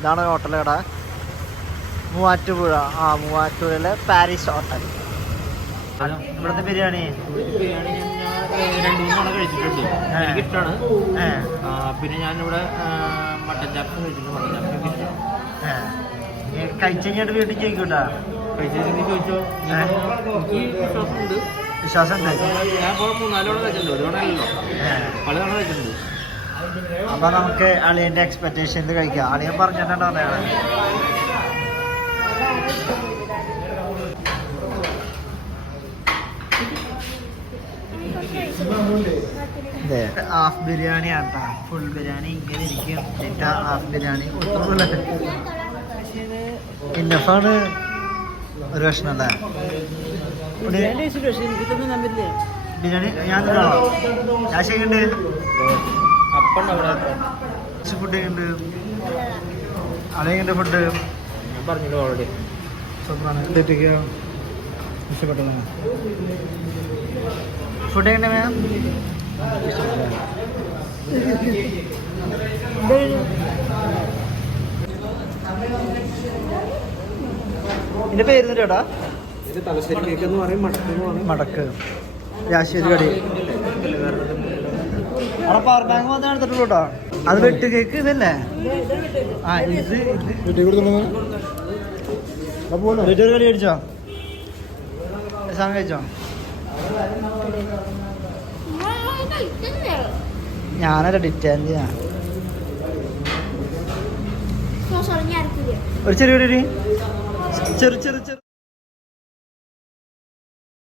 ഇതാണ് ഹോട്ടൽ കട. മൂവാറ്റുപുഴ. മൂവാറ്റുപുഴയിലെ പാരീസ് ഹോട്ടൽ. ഇവിടുത്തെ ബിരിയാണി ഞാൻ 2-3 തവണ കഴിച്ചിട്ടുണ്ട്. എനിക്കിഷ്ടമാണ്. പിന്നെ ഞാനിവിടെ മട്ടൻ ചാപ്സ് കഴിച്ചിട്ടുണ്ട്. മട്ടൻ ചാപ്സ് എനിക്കിഷ്ടമാണ്. കഴിച്ചു കഴിഞ്ഞിട്ട് വീട്ടിൽ ചോദിക്കൂട്ടാ. കഴിച്ചു ചോദിച്ചോ? എനിക്ക് വിശ്വാസമുണ്ട്. വിശ്വാസമുണ്ട്. ഞാൻ ഇപ്പോൾ 3-4 തവണ കഴിച്ചിട്ടുണ്ട്. ഒരു തവണയല്ലോ, പല തവണ കഴിച്ചിട്ടുണ്ട്. അപ്പൊ നമുക്ക് അളിയന്റെ എക്സ്പെക്ടേഷനിൽ കഴിക്കാം. അളിയൻ പറഞ്ഞിട്ടുണ്ടോ? ഹാഫ് ബിരിയാണിയാണ് കേട്ടോ. ഫുൾ ബിരിയാണി ഇങ്ങനെ ഇരിക്കും. ഹാഫ് ബിരിയാണി ഇന്നഫാണ് ഒരു കഷ്ണല്ലേ ബിരിയാണി. ഞാൻ ചെയ്യുന്നുണ്ട്. ഫുഡ് ഉണ്ട്. അളിയുണ്ട് ഫുഡ്. ഞാൻ പറഞ്ഞല്ലോ ഓൾറെഡി. സൂപ്പറാണ്. ഇഷ്ടപ്പെട്ടു. ഫുഡ് എങ്ങനെ മാം? ഇതിന്റെ പേര് ചേട്ടാ? ഇത് തലശ്ശേരി കേക്ക് എന്ന് പറയും. മടക്ക് എന്ന് പറയും. മടക്ക്. രാശ്ശേരി കടി. അവിടെ പവർ ബാങ്ക് മാത്രമേ എടുത്തിട്ടുള്ളൂ കേട്ടോ. അത് വെട്ട് കേക്ക് ഇതല്ലേ? ഇതൊരു കളി അടിച്ചോ? സാധനം കഴിച്ചോ? ഞാനല്ല ഡിറ്റാൻഡ്. ഒരു ചെറിയ ചെറു